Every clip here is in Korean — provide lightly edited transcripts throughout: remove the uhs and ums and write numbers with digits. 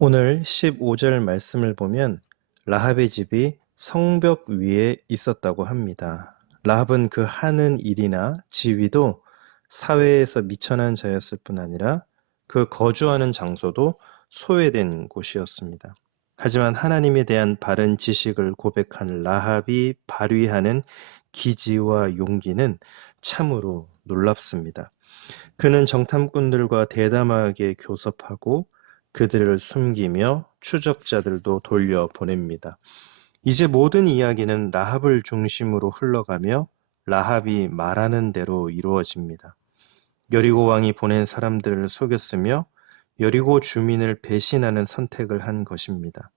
오늘 15절 말씀을 보면 라합의 집이 성벽 위에 있었다고 합니다. 라합은 그 하는 일이나 지위도 사회에서 미천한 자였을 뿐 아니라 그 거주하는 장소도 소외된 곳이었습니다. 하지만 하나님에 대한 바른 지식을 고백한 라합이 발휘하는 기지와 용기는 참으로 놀랍습니다. 그는 정탐꾼들과 대담하게 교섭하고 그들을 숨기며 추적자들도 돌려보냅니다. 이제 모든 이야기는 라합을 중심으로 흘러가며 라합이 말하는 대로 이루어집니다. 여리고 왕이 보낸 사람들을 속였으며 여리고 주민을 배신하는 선택을 한 것입니다.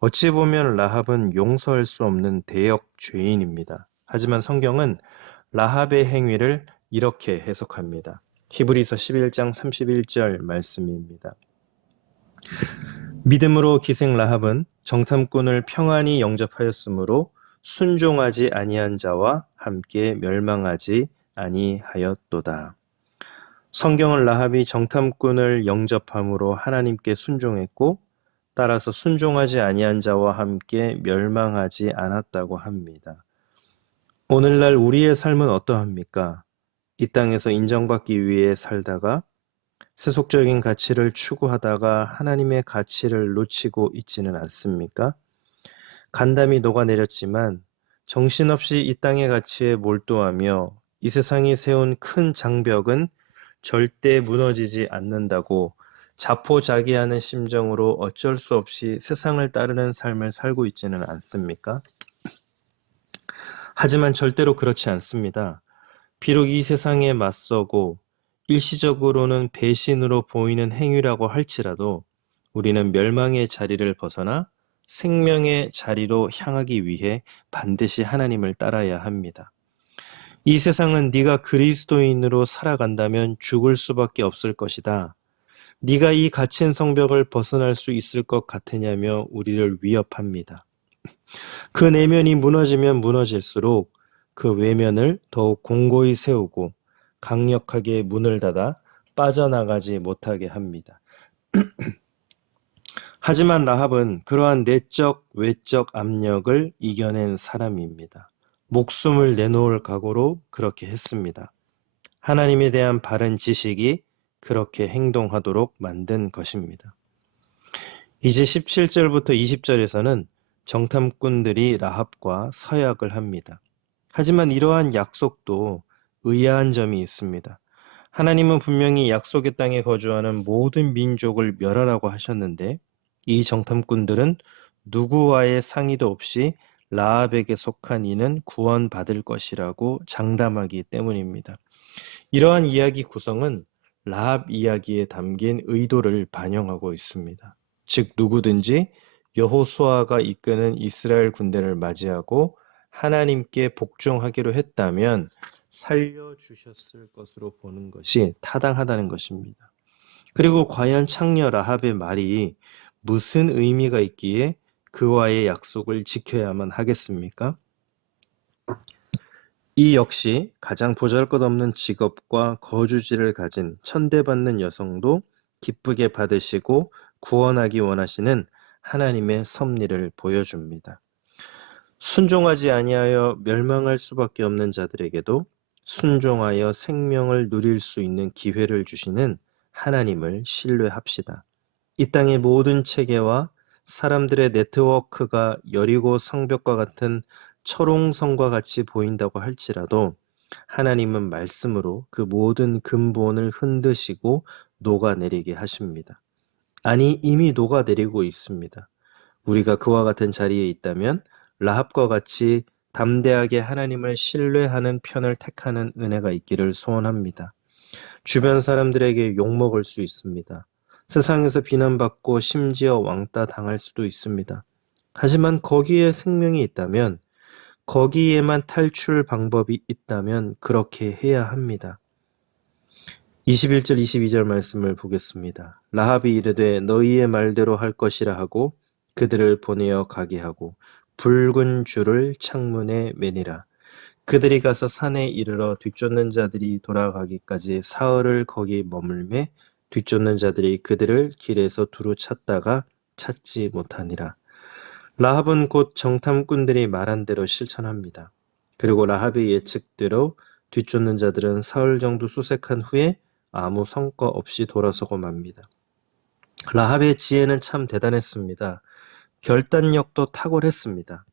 어찌 보면 라합은 용서할 수 없는 대역 죄인입니다. 하지만 성경은 라합의 행위를 이렇게 해석합니다. 히브리서 11장 31절 말씀입니다. 믿음으로 기생 라합은 정탐꾼을 평안히 영접하였으므로 순종하지 아니한 자와 함께 멸망하지 아니하였도다. 성경은 라합이 정탐꾼을 영접함으로 하나님께 순종했고 따라서 순종하지 아니한 자와 함께 멸망하지 않았다고 합니다. 오늘날 우리의 삶은 어떠합니까? 이 땅에서 인정받기 위해 살다가 세속적인 가치를 추구하다가 하나님의 가치를 놓치고 있지는 않습니까? 간담이 녹아내렸지만 정신없이 이 땅의 가치에 몰두하며 이 세상이 세운 큰 장벽은 절대 무너지지 않는다고 자포자기하는 심정으로 어쩔 수 없이 세상을 따르는 삶을 살고 있지는 않습니까? 하지만 절대로 그렇지 않습니다. 비록 이 세상에 맞서고 일시적으로는 배신으로 보이는 행위라고 할지라도 우리는 멸망의 자리를 벗어나 생명의 자리로 향하기 위해 반드시 하나님을 따라야 합니다. 이 세상은 네가 그리스도인으로 살아간다면 죽을 수밖에 없을 것이다. 네가 이 갇힌 성벽을 벗어날 수 있을 것 같으냐며 우리를 위협합니다. 그 내면이 무너지면 무너질수록 그 외면을 더욱 공고히 세우고 강력하게 문을 닫아 빠져나가지 못하게 합니다. 하지만 라합은 그러한 내적, 외적 압력을 이겨낸 사람입니다. 목숨을 내놓을 각오로 그렇게 했습니다. 하나님에 대한 바른 지식이 그렇게 행동하도록 만든 것입니다. 이제 17절부터 20절에서는 정탐꾼들이 라합과 서약을 합니다. 하지만 이러한 약속도 의아한 점이 있습니다. 하나님은 분명히 약속의 땅에 거주하는 모든 민족을 멸하라고 하셨는데 이 정탐꾼들은 누구와의 상의도 없이 라합에게 속한 이는 구원받을 것이라고 장담하기 때문입니다. 이러한 이야기 구성은 라합 이야기에 담긴 의도를 반영하고 있습니다. 즉 누구든지 여호수아가 이끄는 이스라엘 군대를 맞이하고 하나님께 복종하기로 했다면 살려주셨을 것으로 보는 것이 타당하다는 것입니다. 그리고 과연 창녀 라합의 말이 무슨 의미가 있기에 그와의 약속을 지켜야만 하겠습니까? 이 역시 가장 보잘것없는 직업과 거주지를 가진 천대받는 여성도 기쁘게 받으시고 구원하기 원하시는 하나님의 섭리를 보여줍니다. 순종하지 아니하여 멸망할 수밖에 없는 자들에게도 순종하여 생명을 누릴 수 있는 기회를 주시는 하나님을 신뢰합시다. 이 땅의 모든 체계와 사람들의 네트워크가 여리고 성벽과 같은 철옹성과 같이 보인다고 할지라도 하나님은 말씀으로 그 모든 근본을 흔드시고 녹아내리게 하십니다. 아니 이미 녹아내리고 있습니다. 우리가 그와 같은 자리에 있다면 라합과 같이 담대하게 하나님을 신뢰하는 편을 택하는 은혜가 있기를 소원합니다. 주변 사람들에게 욕먹을 수 있습니다. 세상에서 비난받고 심지어 왕따 당할 수도 있습니다. 하지만 거기에 생명이 있다면, 거기에만 탈출 방법이 있다면 그렇게 해야 합니다. 21절 22절 말씀을 보겠습니다. 라합이 이르되 너희의 말대로 할 것이라 하고 그들을 보내어 가게 하고 붉은 줄을 창문에 매니라. 그들이 가서 산에 이르러 뒤쫓는 자들이 돌아가기까지 사흘을 거기 머물매 뒤쫓는 자들이 그들을 길에서 두루 찾다가 찾지 못하니라. 라합은 곧 정탐꾼들이 말한 대로 실천합니다. 그리고 라합의 예측대로 뒤쫓는 자들은 사흘 정도 수색한 후에 아무 성과 없이 돌아서고 맙니다. 라합의 지혜는 참 대단했습니다. 결단력도 탁월했습니다.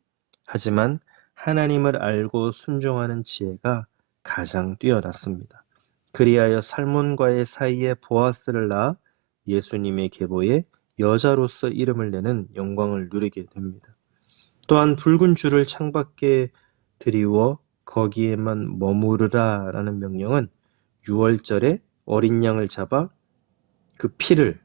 하지만 하나님을 알고 순종하는 지혜가 가장 뛰어났습니다. 그리하여 살몬과의 사이에 보아스를 낳아 예수님의 계보에 여자로서 이름을 내는 영광을 누리게 됩니다. 또한 붉은 줄을 창밖에 드리워 거기에만 머무르라 라는 명령은 유월절에 어린 양을 잡아 그 피를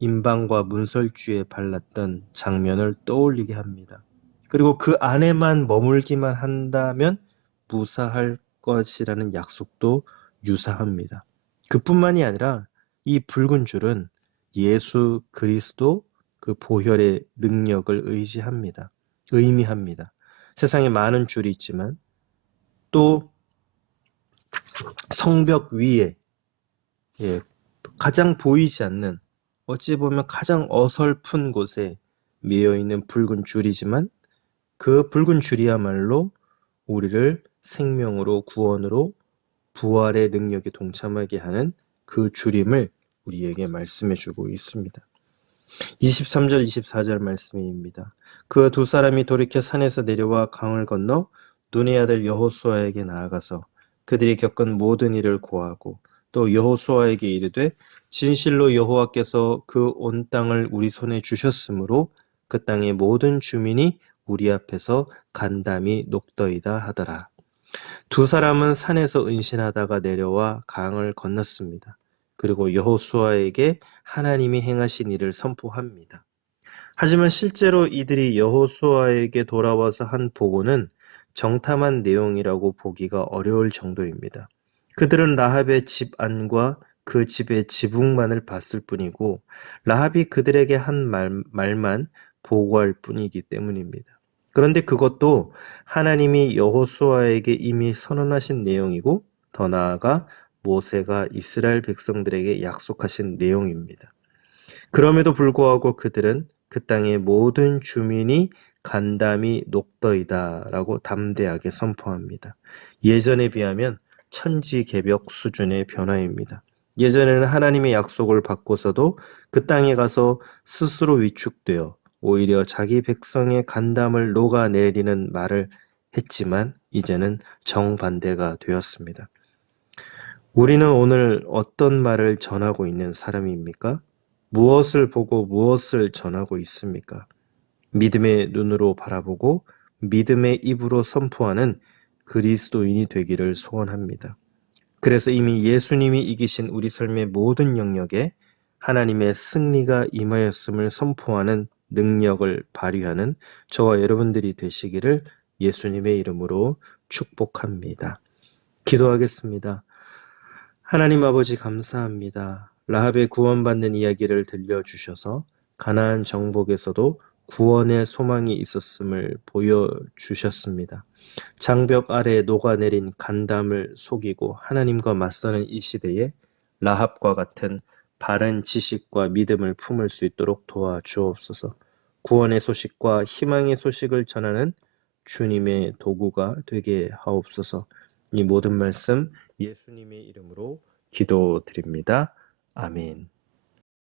임방과 문설주에 발랐던 장면을 떠올리게 합니다. 그리고 그 안에만 머물기만 한다면 무사할 것이라는 약속도 유사합니다. 그뿐만이 아니라 이 붉은 줄은 예수 그리스도 그 보혈의 능력을 의미합니다. 세상에 많은 줄이 있지만 또 성벽 위에 가장 보이지 않는 어찌 보면 가장 어설픈 곳에 매여 있는 붉은 줄이지만 그 붉은 줄이야말로 우리를 생명으로 구원으로 부활의 능력에 동참하게 하는 그 줄임을 우리에게 말씀해 주고 있습니다. 23절 24절 말씀입니다. 그 두 사람이 돌이켜 산에서 내려와 강을 건너 눈의 아들 여호수아에게 나아가서 그들이 겪은 모든 일을 고하고 또 여호수아에게 이르되 진실로 여호와께서 그 온 땅을 우리 손에 주셨으므로 그 땅의 모든 주민이 우리 앞에서 간담이 녹더이다 하더라. 두 사람은 산에서 은신하다가 내려와 강을 건넜습니다. 그리고 여호수아에게 하나님이 행하신 일을 선포합니다. 하지만 실제로 이들이 여호수아에게 돌아와서 한 보고는 정탐한 내용이라고 보기가 어려울 정도입니다. 그들은 라합의 집 안과 그 집의 지붕만을 봤을 뿐이고 라합이 그들에게 한 말만 보고할 뿐이기 때문입니다. 그런데 그것도 하나님이 여호수아에게 이미 선언하신 내용이고 더 나아가 모세가 이스라엘 백성들에게 약속하신 내용입니다. 그럼에도 불구하고 그들은 그 땅의 모든 주민이 간담이 녹더이다라고 담대하게 선포합니다. 예전에 비하면 천지개벽 수준의 변화입니다. 예전에는 하나님의 약속을 받고서도 그 땅에 가서 스스로 위축되어 오히려 자기 백성의 간담을 녹아내리는 말을 했지만 이제는 정반대가 되었습니다. 우리는 오늘 어떤 말을 전하고 있는 사람입니까? 무엇을 보고 무엇을 전하고 있습니까? 믿음의 눈으로 바라보고 믿음의 입으로 선포하는 그리스도인이 되기를 소원합니다. 그래서 이미 예수님이 이기신 우리 삶의 모든 영역에 하나님의 승리가 임하였음을 선포하는 능력을 발휘하는 저와 여러분들이 되시기를 예수님의 이름으로 축복합니다. 기도하겠습니다. 하나님 아버지 감사합니다. 라합의 구원받는 이야기를 들려주셔서 가나안 정복에서도 구원의 소망이 있었음을 보여주셨습니다. 장벽 아래 녹아내린 간담을 속이고 하나님과 맞서는 이 시대에 라합과 같은 바른 지식과 믿음을 품을 수 있도록 도와주옵소서. 구원의 소식과 희망의 소식을 전하는 주님의 도구가 되게 하옵소서. 이 모든 말씀 예수님의 이름으로 기도드립니다. 아멘.